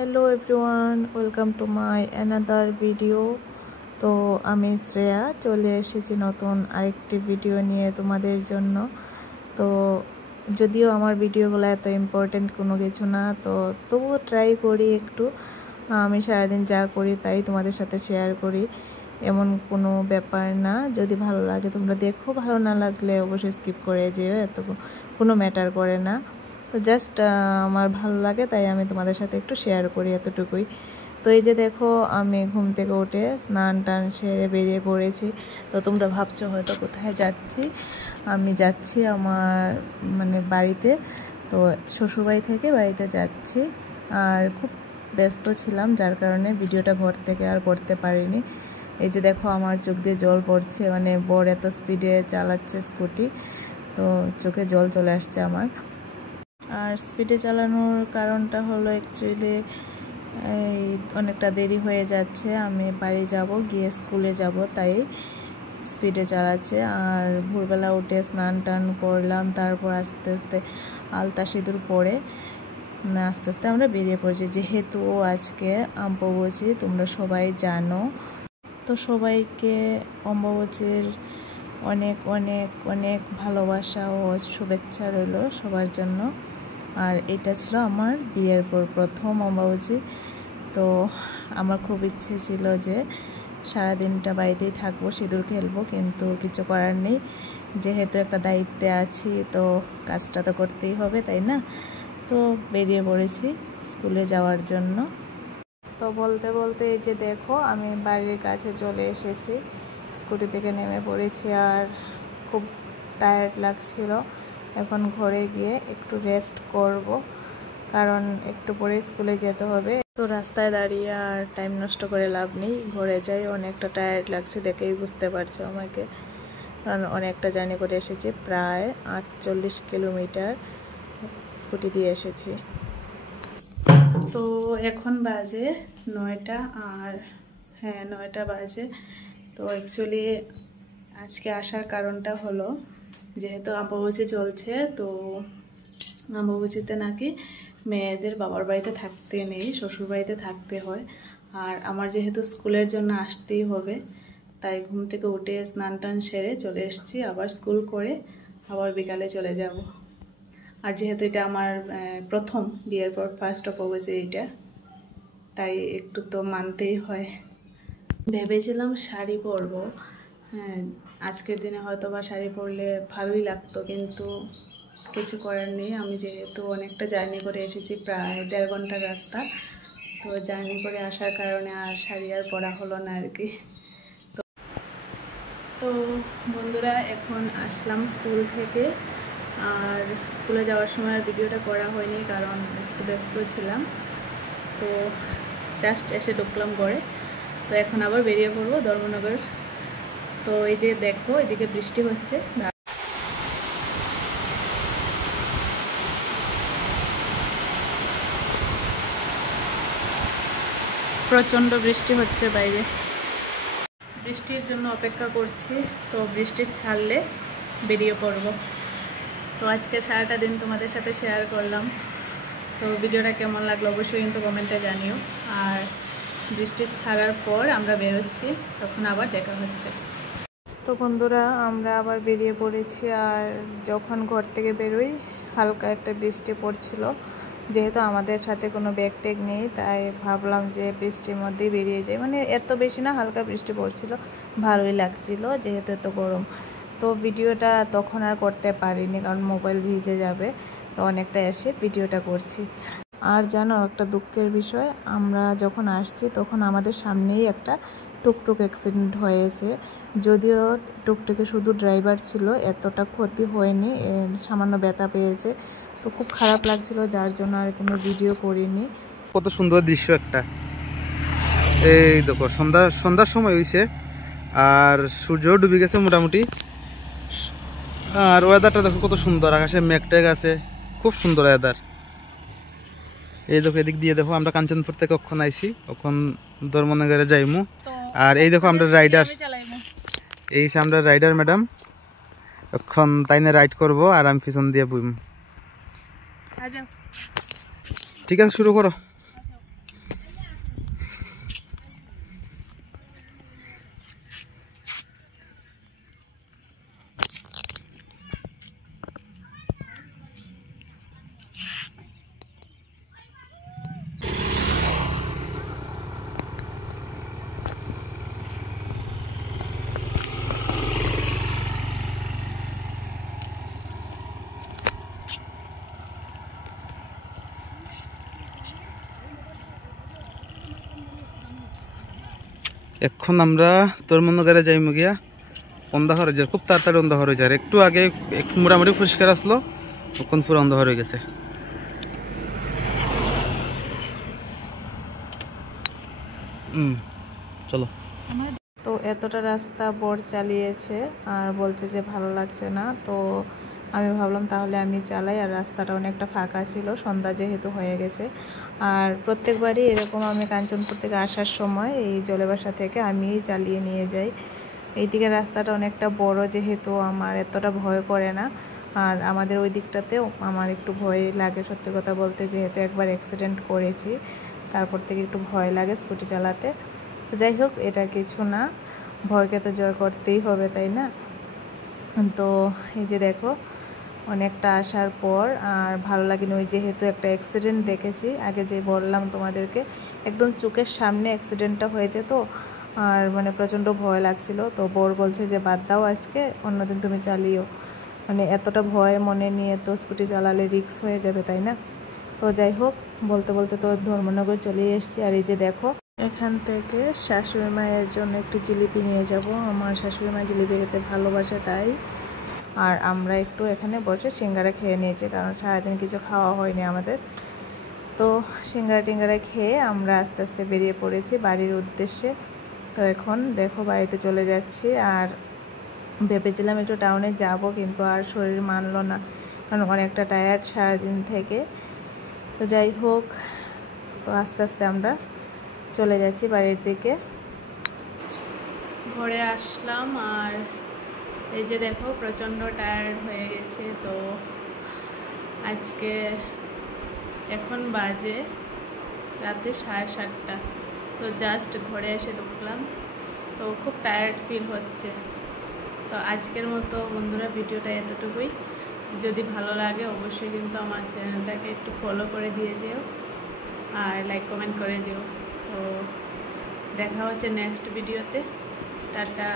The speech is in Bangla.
Hello everyone, welcome to my another video. তো আমি শ্রেয়া চলে এসেছি নতুন আরেকটি ভিডিও নিয়ে তোমাদের জন্য। তো যদিও আমার ভিডিওগুলো এত ইম্পর্টেন্ট কোনো কিছু না, তো তবুও ট্রাই করি একটু। আমি সারাদিন যা করি তাই তোমাদের সাথে শেয়ার করি, এমন কোনো ব্যাপার না। যদি ভালো লাগে তোমরা দেখো, ভালো না লাগলে অবশ্যই স্কিপ করে যেও, এত কোনো ম্যাটার করে না। তো জাস্ট আমার ভালো লাগে তাই আমি তোমাদের সাথে একটু শেয়ার করি, এতটুকুই। তো এই যে দেখো, আমি ঘুম থেকে উঠে স্নান টান সেরে বেরিয়ে পড়েছি। তো তোমরা ভাবছো হয়তো কোথায় যাচ্ছি। আমি যাচ্ছি আমার বাড়িতে। তো শ্বশুরবাড়ি থেকে বাড়িতে যাচ্ছি, আর খুব ব্যস্ত ছিলাম যার কারণে ভিডিওটা ঘর থেকে আর করতে পারিনি। এই যে দেখো, আমার চোখ দিয়ে জল পড়ছে, বর এত স্পিডে চালাচ্ছে স্কুটি, তো চোখে জল চলে আসছে আমার। আর স্পিডে চালানোর কারণটা হলো অ্যাকচুয়ালি এই অনেকটা দেরি হয়ে যাচ্ছে, আমি বাড়ি যাব, গিয়ে স্কুলে যাব, তাই স্পিডে চালাচ্ছে। আর ভোরবেলা উঠে স্নান টান করলাম, তারপর আস্তে আস্তে আলতা সিঁদুর পরে আস্তে আস্তে আমরা বেরিয়ে পড়েছি। যেহেতু আজকে অম্বুবাচী, তোমরা সবাই জানো। তো সবাইকে অম্বুবাচীর অনেক অনেক অনেক ভালোবাসা ও শুভেচ্ছা রইল সবার জন্য। আর এটা ছিল আমার বিয়ের পর প্রথম অম্বুবাচী। তো আমার খুব ইচ্ছে ছিল যে সারাদিনটা বাড়িতেই থাকবো, সিঁদুর খেলবো, কিন্তু কিছু করার নেই। যেহেতু একটা দায়িত্বে আছি, তো কাজটা তো করতেই হবে, তাই না? তো বেরিয়ে পড়েছি স্কুলে যাওয়ার জন্য। তো বলতে বলতে এই যে দেখো, আমি বাড়ির কাছে চলে এসেছি, স্কুটি থেকে নেমে পড়েছি। আর খুব টায়ার্ড লাগছিল। এখন ঘরে গিয়ে একটু রেস্ট করব, কারণ একটু পরে স্কুলে যেতে হবে। তো রাস্তায় দাঁড়িয়ে আর টাইম নষ্ট করে লাভ নেই, ঘরে যাই। অনেকটা টায়ার্ড লাগছে, দেখেই বুঝতে পারছো আমাকে, কারণ অনেকটা জার্নি করে এসেছি, প্রায় 48 কিলোমিটার স্কুটি দিয়ে এসেছি। তো এখন বাজে 9টা, আর হ্যাঁ 9টা বাজে। তো অ্যাকচুয়ালি আজকে আসার কারণটা হলো, যেহেতু অম্বুবাচী চলছে, তো অম্বুবাচীতে নাকি মেয়েদের বাবার বাড়িতে থাকতে নেই, শ্বশুর বাড়িতে থাকতে হয়। আর আমার যেহেতু স্কুলের জন্য আসতেই হবে, তাই ঘুম থেকে উঠে স্নান টান সেরে চলে এসেছি। আবার স্কুল করে আবার বিকালে চলে যাব। আর যেহেতু এটা আমার প্রথম বিয়ের পর ফার্স্ট অম্বুবাচী এইটা, তাই একটু তো মানতেই হয়। ভেবেছিলাম শাড়ি পরবো, হ্যাঁ আজকের দিনে হয়তো বা শাড়ি পরলে ভালোই লাগতো, কিন্তু কিছু করার নেই। আমি যেহেতু অনেকটা জার্নি করে এসেছি, প্রায় 1.5 ঘন্টার রাস্তা, তো জার্নি করে আসার কারণে আর শাড়ি আর পরা হলো না আর কি। তো বন্ধুরা, এখন আসলাম স্কুল থেকে। আর স্কুলে যাওয়ার সময় আর ভিডিওটা করা হয়নি, কারণ একটু ব্যস্ত ছিলাম। তো জাস্ট এসে ঢুকলাম ঘরে। তো এখন আবার বেরিয়ে পড়বো ধর্মনগর। তো এই যে দেখো, এদিকে বৃষ্টি হচ্ছে, প্রচণ্ড বৃষ্টি হচ্ছে বাইরে। বৃষ্টির জন্য অপেক্ষা করছি, তো বৃষ্টি ছাড়লে বেরিয়ে পড়ব। তো আজকে সারাটা দিন তোমাদের সাথে শেয়ার করলাম। তো ভিডিওটা কেমন লাগলো অবশ্যই কিন্তু কমেন্টে জানিও। আর বৃষ্টি ছাড়ার পর আমরা বেরোচ্ছি, তখন আবার দেখা হচ্ছে। তো বন্ধুরা, আমরা আবার বেরিয়ে পড়েছি। আর যখন ঘর থেকে বেরোই, হালকা একটা বৃষ্টি পড়ছিল। যেহেতু আমাদের সাথে কোনো ব্যাগ ট্যাগ নেই, তাই ভাবলাম যে বৃষ্টির মধ্যেই বেরিয়ে যাই। এত বেশি না, হালকা বৃষ্টি পড়ছিল, ভালোই লাগছিল যেহেতু এত গরম। তো ভিডিওটা তখন আর করতে পারিনি, কারণ মোবাইল ভিজে যাবে। তো অনেকটা এসে ভিডিওটা করছি। আর জানো, একটা দুঃখের বিষয়, আমরা যখন আসছি তখন আমাদের সামনেই একটা টুকটুক অ্যাক্সিডেন্ট হয়েছে। যদিও টুকটুকে শুধু ড্রাইভার ছিল, এতটা ক্ষতি হয়নি, সামান্য ব্যথা পেয়েছে। তো খুব খারাপ লাগছিল, যার জন্য আর কোনো ভিডিও করিনি। কত সুন্দর দৃশ্য একটা, এই দেখো সন্ধ্যার সময় হয়েছে, আর সূর্য ডুবে গেছে মোটামুটি। আর ওয়েদারটা দেখো কত সুন্দর, আকাশে মেঘটেঘ আছে, খুব সুন্দর ওয়েদার। এই দেখো, এদিক দিয়ে দেখো, আমরা কাঞ্চনপুর থেকে কখন আইছি, কখন ধর্মনগরে যাইমু। আর এই দেখো আমরা রাইডার, এই আমরা রাইডার ম্যাডাম, এখন তাইনে রাইড করবো, আর আমি পিছন দিয়ে বইম। ঠিক আছে, শুরু করো। এখন আমরা তরমন্দগারে যাইমু গিয়া অন্ধকার হয়ে যায়, খুব তাড়াতাড়ি অন্ধকার হয়ে যায়। একটু আগে মোটামুটি পরিষ্কার আসলো, তখন পুরো অন্ধকার হয়ে গেছে। চলো। তো এতটা রাস্তা বর চালিয়েছে আর বলছে যে ভালো লাগছে না, তো আমি ভাবলাম তাহলে আমি চালাই। আর রাস্তাটা অনেকটা ফাঁকা ছিল, সন্ধ্যা যেহেতু হয়ে গেছে। আর প্রত্যেকবারই এরকম আমি কাঞ্চনপুর থেকে আসার সময় এই জলেবাসা থেকে আমিই চালিয়ে নিয়ে যাই। এইদিকে রাস্তাটা অনেকটা বড়, যেহেতু আমার এতটা ভয় করে না। আর আমাদের ওই দিকটাতেও আমার একটু ভয় লাগে সত্যি কথা বলতে, যেহেতু একবার অ্যাক্সিডেন্ট করেছি, তারপর থেকে একটু ভয় লাগে স্কুটি চালাতে। তো যাই হোক, এটা কিছু না, ভয়কে তো জয় করতেই হবে, তাই না? তো এই যে দেখো, অনেকটা আসার পর আর ভালো লাগেনি, ওই যেহেতু একটা অ্যাক্সিডেন্ট দেখেছি আগে, যে বললাম তোমাদেরকে, একদম চোখের সামনে অ্যাক্সিডেন্টটা হয়েছে। তো আর মানে প্রচণ্ড ভয় লাগছিল। তো বর বলছে যে বাদ দাও, আজকে অন্যদিন তুমি চালিও, মানে এতটা ভয় মনে নিয়ে তো স্কুটি চালালে রিস্ক হয়ে যাবে, তাই না? তো যাই হোক, বলতে বলতে তো ধর্মনগর চলে এসেছি। আর এই যে দেখো, এখান থেকে শাশুড়ি মায়ের জন্য একটু জিলিপি নিয়ে যাব। আমার শাশুড়ি মা জিলিপি খেতে ভালোবাসে, তাই। আর আমরা একটু এখানে বসে সিঙ্গারা খেয়ে নিয়েছি, কারণ সারাদিন কিছু খাওয়া হয়নি আমাদের। তো সিঙ্গারা টিঙ্গারা খেয়ে আমরা আস্তে আস্তে বেরিয়ে পড়েছি বাড়ির উদ্দেশ্যে। তো এখন দেখো বাড়িতে চলে যাচ্ছি। আর ভেবেছিলাম একটু টাউনে যাব, কিন্তু আর শরীর মানলো না, কারণ অনেকটা টায়ার্ড সারাদিন থেকে। তো যাই হোক, তো আস্তে আস্তে আমরা চলে যাচ্ছি বাড়ির দিকে। ঘরে আসলাম আর এই যে দেখো প্রচণ্ড টায়ার্ড হয়ে গেছে। তো আজকে এখন বাজে রাতে 7:30, তো জাস্ট ঘরে এসে ঢুকলাম, তো খুব টায়ার্ড ফিল হচ্ছে। তো আজকের মতো বন্ধুরা ভিডিওটা এতটুকুই। যদি ভালো লাগে অবশ্যই কিন্তু আমার চ্যানেলটাকে একটু ফলো করে দিয়ে যেও আর লাইক কমেন্ট করে যেও। তো দেখা হচ্ছে নেক্সট ভিডিওতে। টাটা।